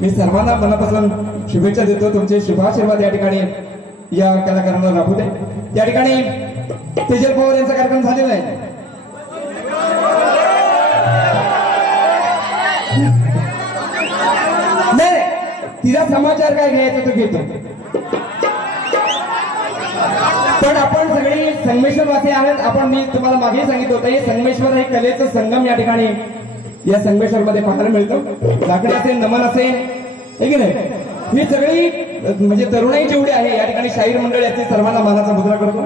मी सर्वांना मनापासून शुभेच्छा देतो. तुमचे शुभाशीर्वाद या ठिकाणी या कलाकारांना लाभू दे. या ठिकाणी तेजल पवार यांचा कार्यक्रम झालेला आहे. नाही तिला समाचार काय घ्यायचा तो घेतो, पण आपण सगळी संगमेश्वरवासी आहेत. आपण मी तुम्हाला मागे सांगितलं होतं संगमेश्वर हे कलेचं संगम या ठिकाणी या संगमेश्वर मध्ये पाहायला मिळतं. लाकडी असेल, नमन असेल, हे की नाही, ही सगळी म्हणजे तरुणाई जेवढी आहे या ठिकाणी शाहीर मंडळ याची सर्वांना मानाचा मुद्रा करतो.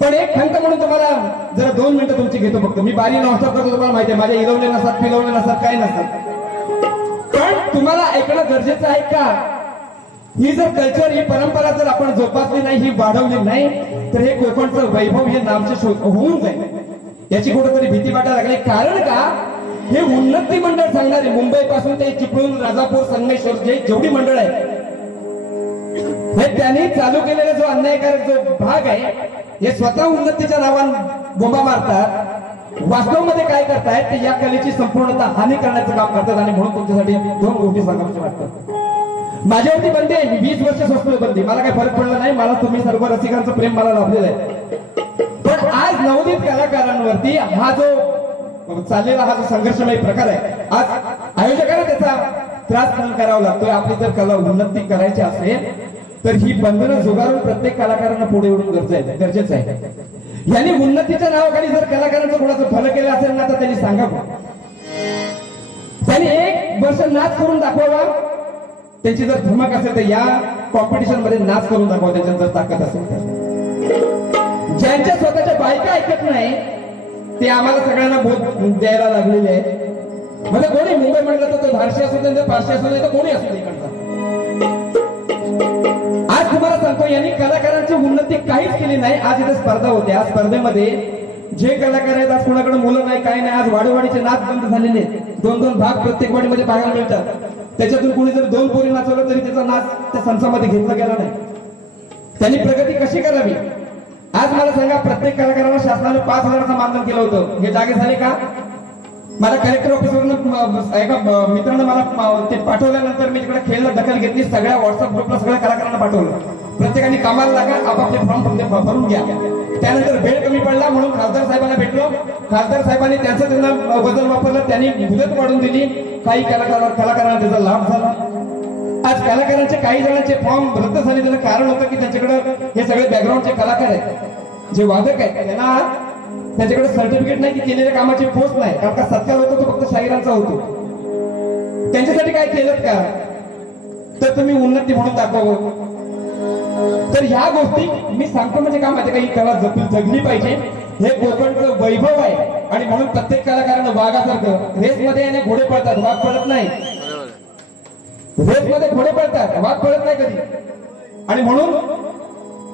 पण एक खंत म्हणून तुम्हाला जरा 2 मिनिटं तुमची घेतो फक्त. मी बारी नॉनस्टॉप करतो, तुम्हाला माहिती आहे माझ्या इलवले नसतात, फिरवले नसतात, काय नसतात, पण तुम्हाला ऐकणं गरजेचं आहे का? ही जर कल्चर, ही परंपरा जर आपण जोपासली नाही, ही वाढवली नाही, तर हे कोकणचं वैभव हे नामशेष होऊन जाईल. याची कुठेतरी भीती वाटायला लागली. कारण का? हे उन्नती मंडळ सांगणारे मुंबई पासून ते चिपळूण, राजापूर, संगमेश्वर जेवढी मंडळ आहे हे त्यांनी चालू केलेला जो अन्यायकारक जो भाग आहे, हे स्वतः उन्नतीच्या नावानं बोंबा मारतात. वास्तवमध्ये काय करतायत ते या कलेची संपूर्णतः हानी करण्याचं काम करतात. आणि म्हणून तुमच्यासाठी 2 गोष्टी सांगायच्या वाटतात. माझ्यावरती बंदी आहे, 20 वर्ष सोसतोय बंदी, मला काही फरक पडला नाही. मला तुम्ही सर्व रसिकांचं प्रेम मला लाभलेलं आहे. पण आज नवोदित कलाकारांवरती हा जो चाललेला हा जो संघर्षमय प्रकार आहे, आज आयोजकांना त्याचा त्रास सहन करावा लागतोय. आपली जर कला उन्नती करायची असेल तर ही बंधनं झुगारून प्रत्येक कलाकारांना पुढे येऊन गरजेचं आहे. यांनी उन्नतीच्या नावाखाली जर कलाकारांचं कोणाचं भलं केलं असेल ना तर त्यांनी सांगावं. त्यांनी 1 वर्ष नाच करून दाखवावा. त्यांची जर धमक असेल तर या कॉम्पिटिशन मध्ये नाच करून दाखवा, त्यांच्यात जर ताकद असेल तर. ज्यांच्या स्वतःच्या बायका ऐकत नाही ते आम्हाला सगळ्यांना बोध द्यायला लागलेले आहे. म्हणजे कोणी मुंबई म्हटलं तर तो धारशी असू दे, पारशी असू दे, तर कोणी असू दे इकडचा. आज तुम्हाला सांगतो यांनी कलाकारांची उन्नती काहीच केली नाही. आज इथे स्पर्धा होते. आज स्पर्धेमध्ये जे कलाकार आहेत, आज कोणाकडे मुलं नाही, काही नाही. आज वाडीवाडीचे नाच बंद झालेले. 2-2 भाग प्रत्येक वाडीमध्ये पाहायला मिळतात. त्याच्यातून कोणी जर 2 पोरी नाचवलं तरी त्याचा नाच त्या संचामध्ये घेतला गेला नाही. त्यांनी प्रगती कशी करावी. आज मला सांगा, प्रत्येक कलाकाराला शासनाने 5,000चं मानधन केलं होतं. हे जागे झाले का. मला कलेक्टर ऑफिसवरून एका मित्रानं मला ते पाठवल्यानंतर मी तिकडे खेळला दखल घेतली. सगळ्या व्हॉट्सअप ग्रुपला सगळ्या कलाकारांना पाठवलं. प्रत्येकाने कामाला लागा, आपापले फॉर्म भरून घ्या. त्यानंतर वेळ कमी पडला म्हणून खासदार साहेबांना भेटलो. खासदार साहेबांनी त्यांना वजन वापरलं. त्यांनी मुदत वाढवून दिली. काही कलाकारांना त्याचा लाभ झाला. आज कलाकारांचे काही जणांचे फॉर्म रद्द झाले. त्याचं कारण होतं की त्यांच्याकडे हे सगळे बॅकग्राऊंडचे कलाकार आहेत, जे वादक आहेत, त्यांना त्यांच्याकडे सर्टिफिकेट नाही की केलेल्या कामाची पोस्ट नाही. कारण का सत्कार होतो तो फक्त शाहिरांचा होतो. त्यांच्यासाठी काय केलं का तर तुम्ही उन्नती म्हणून दाखवावं. तर ह्या गोष्टी मी सांगतो म्हणजे काय माहिती का, ही कला जगली पाहिजे. हे कोकणचं वैभव आहे. आणि म्हणून प्रत्येक कलाकारानं वाघासारखं रेसमध्ये याने घोडे पळतात, वाघ पळत नाही. रेसमध्ये घोडे पळतात, वाघ पळत नाही कधी. आणि म्हणून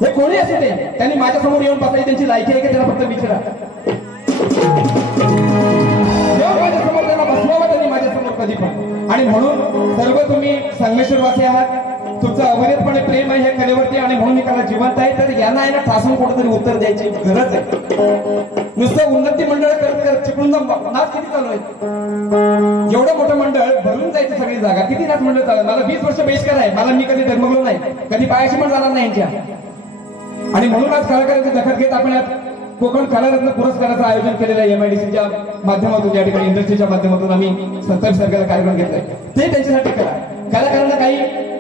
हे कोणी असू दे, त्यांनी माझ्यासमोर येऊन बसायची त्यांची लायकी आहे की त्यांना फक्त विचारा. माझ्यासमोर त्यांना बसवावं त्यांनी माझ्यासमोर कधी पण. आणि म्हणून सर्व तुम्ही संगमेश्वरवासी आहात. तुमचं अविरतपणे प्रेम आहे ह्या कलेवरती आणि म्हणून ही कला जिवंत आहे. तर यांना आहे ना ठासून कुठेतरी उत्तर द्यायची गरज आहे. नुसतं उन्नती मंडळ करत चिपळून नाच किती चालू आहे. एवढं मोठं मंडळ भरून जायचं सगळी जागा. किती नाच मंडळ चालू. मला 20 वर्ष बहिष्कार आहे. मला मी कधी डगमगलो नाही, कधी पायाशी पण जाणार नाही यांच्या. आणि म्हणून आज कलाकारांची दखल घेत आपण कोकण कलारत्न पुरस्काराचं आयोजन केलेलं आहे. MIDCच्या माध्यमातून, या ठिकाणी इंडस्ट्रीच्या माध्यमातून आम्ही 27 तारखेला कार्यक्रम घेतलाय. ते त्यांच्यासाठी करा. कलाकारांना काही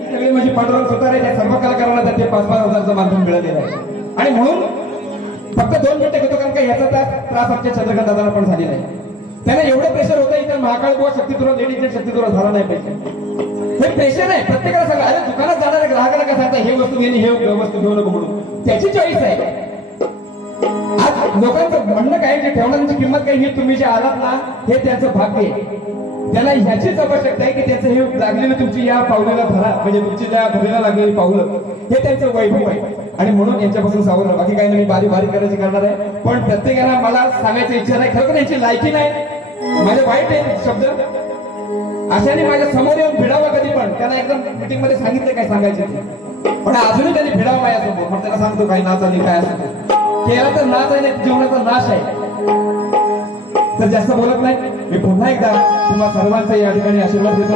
सगळे म्हणजे पांडुरंग सुतारे त्या सर्व कलाकारांना त्याचे 5-5 हजारचं मानधन मिळालेलं आहे. आणि म्हणून फक्त 2 मिनिटं घेतो कारण का याचा त्रास आमच्या चंद्रकांत दादांना पण झालेला आहे. त्यांना एवढं प्रेशर होतं इथे महाकाळ बुवा शक्तीतुरा लेडीजच्या शक्तीतुरा झाला नाही पाहिजे. हे प्रेशर आहे. प्रत्येकाला सांगा, अरे दुकानात जाणाऱ्या ग्राहकाला काय सांगता हे वस्तू घेणे, हे वस्तू घेऊ नको म्हणून. त्याची चॉईस आहे. आज लोकांचं म्हणणं काय, जे ठेवण्याची किंमत काय, हे तुम्ही जे आलात ना हे त्यांचं भाग्य आहे. त्याला ह्याचीच आवश्यकता आहे की त्यांचं हे लागलेलं तुमची या पावलेला धरा, म्हणजे तुमची त्या धरीला लागलेली पावलं हे त्यांचं वैभव आहे. आणि म्हणून यांच्यापासून सावध राहा. बाकी काही नाही, मी बारीक करायची करणार आहे. पण प्रत्येकाला मला सांगायची इच्छा नाही, खरं तर यांची लायकी नाही. माझे वाईट आहे शब्द. अशाने माझ्या समोर येऊन भिडावं कधी पण. त्यांना एकदम मीटिंग मध्ये सांगितलं काय सांगायचं, पण अजूनही त्यांनी भिडावं माझ्यासमोर. मग त्याला सांगतो काही नाच आली काय असं केला तर नाच आहे, जीवनाचा नाश आहे. तर जास्त बोलत नाही. मी पुन्हा एकदा तुम्हा सर्वांचा या ठिकाणी आशीर्वाद देतो.